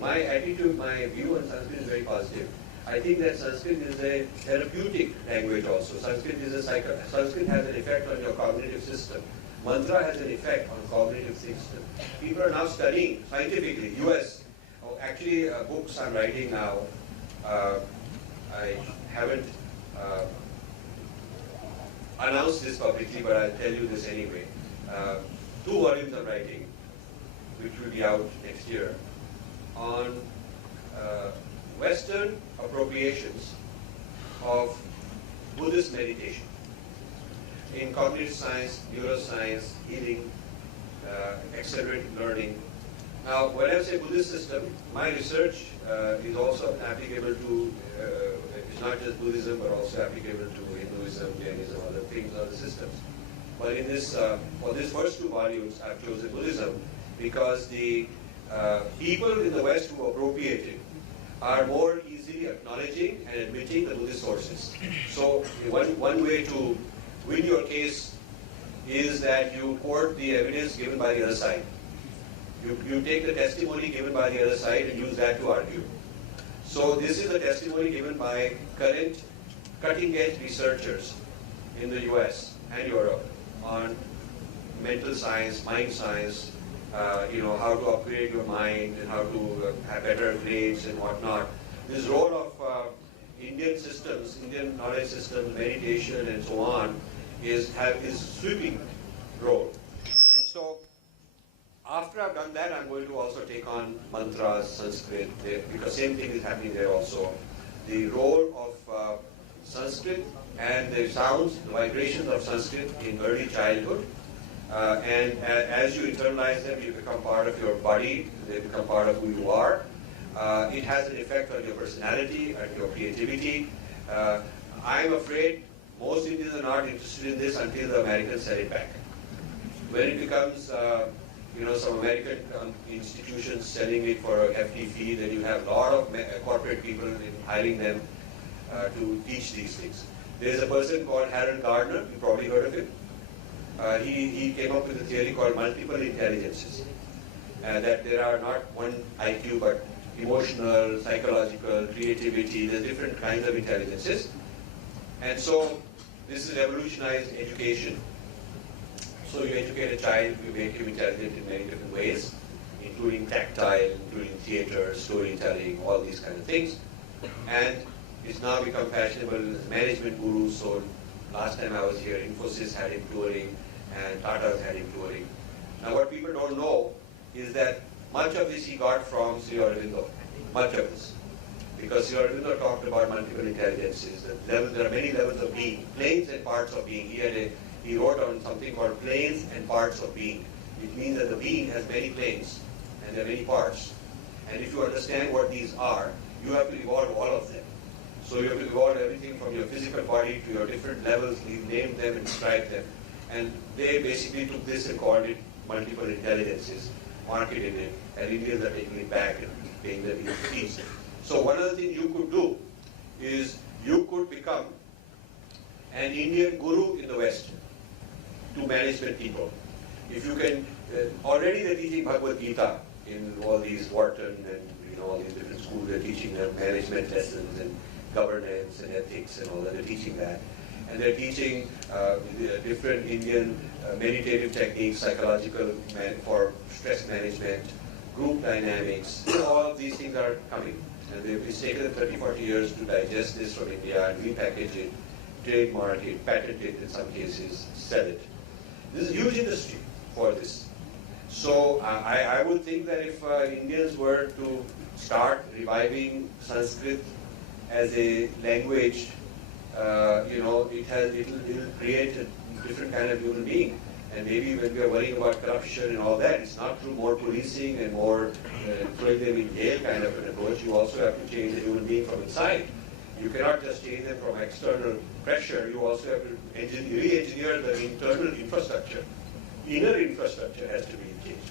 my attitude, my view on Sanskrit is very positive. I think that Sanskrit is a therapeutic language also. Sanskrit Sanskrit has an effect on your cognitive system. Mantra has an effect on cognitive system. People are now studying scientifically, US, actually books I'm writing now, I haven't announced this publicly, but I'll tell you this anyway. 2 volumes I'm writing, which will be out next year, on Western appropriations of Buddhist meditation in cognitive science, neuroscience, healing, accelerated learning. Now, when I say Buddhist system, my research is also applicable to, it's not just Buddhism, but also applicable to Hinduism, Jainism, other things, other systems. But in this, for these first 2 volumes, I've chosen Buddhism because the people in the West who appropriated are more easily acknowledging and admitting the Buddhist sources. So one way to win your case is that you quote the evidence given by the other side. You take the testimony given by the other side and use that to argue. So this is a testimony given by current cutting-edge researchers in the US and Europe on mental science, mind science, how to upgrade your mind and how to have better grades and whatnot. This role of Indian systems, Indian knowledge systems, meditation and so on is sweeping role. And so after I've done that, I'm going to also take on mantras, Sanskrit, because same thing is happening there also. The role of Sanskrit and the sounds, the vibrations of Sanskrit in early childhood. And as you internalize them, you become part of your body, they become part of who you are. It has an effect on your personality and your creativity. I'm afraid most Indians are not interested in this until the Americans set it back. When it becomes, some American institutions selling it for a hefty fee, then you have a lot of corporate people hiring them to teach these things. There's a person called Gardner, you probably heard of him. He came up with a theory called multiple intelligences. That there are not one IQ, but emotional, psychological, creativity, there's different kinds of intelligences. And so this is revolutionized education. So you educate a child, you make him intelligent in many different ways, including tactile, including theater, storytelling, all these kind of things. And it's now become fashionable as management gurus. So last time I was here, Infosys had him touring, and Tata's had him touring. Now what people don't know is that much of this he got from Sri Aurobindo, much of this. Because Sri Aurobindo talked about multiple intelligences, there are many levels of being, planes and parts of being. He wrote on something called planes and parts of being. It means that the being has many planes and there are many parts. And if you understand what these are, you have to evolve all of them. So you have to evolve everything from your physical body to your different levels, name them and describe them. And they basically took this and called it multiple intelligences, marketed it, and Indians are taking it back and paying them fees. So one of the things you could do is you could become an Indian guru in the West to management people. If you can, already they're teaching Bhagavad Gita in all these Wharton and all these different schools, they're teaching them management lessons and governance and ethics and all that, they're teaching that. And they're teaching different Indian meditative techniques, psychological for stress management, group dynamics, all of these things are coming. And it's taken them 30, 40 years to digest this from India and repackage it, trademark it, patent it in some cases, sell it. This is a huge industry for this. So I would think that if Indians were to start reviving Sanskrit as a language, it'll create a different kind of human being. And maybe when we are worrying about corruption and all that, it's not through more policing and more throwing them in jail kind of an approach. You also have to change the human being from inside. You cannot just change them from external pressure. You also have to re-engineer the internal infrastructure. Inner infrastructure has to be changed.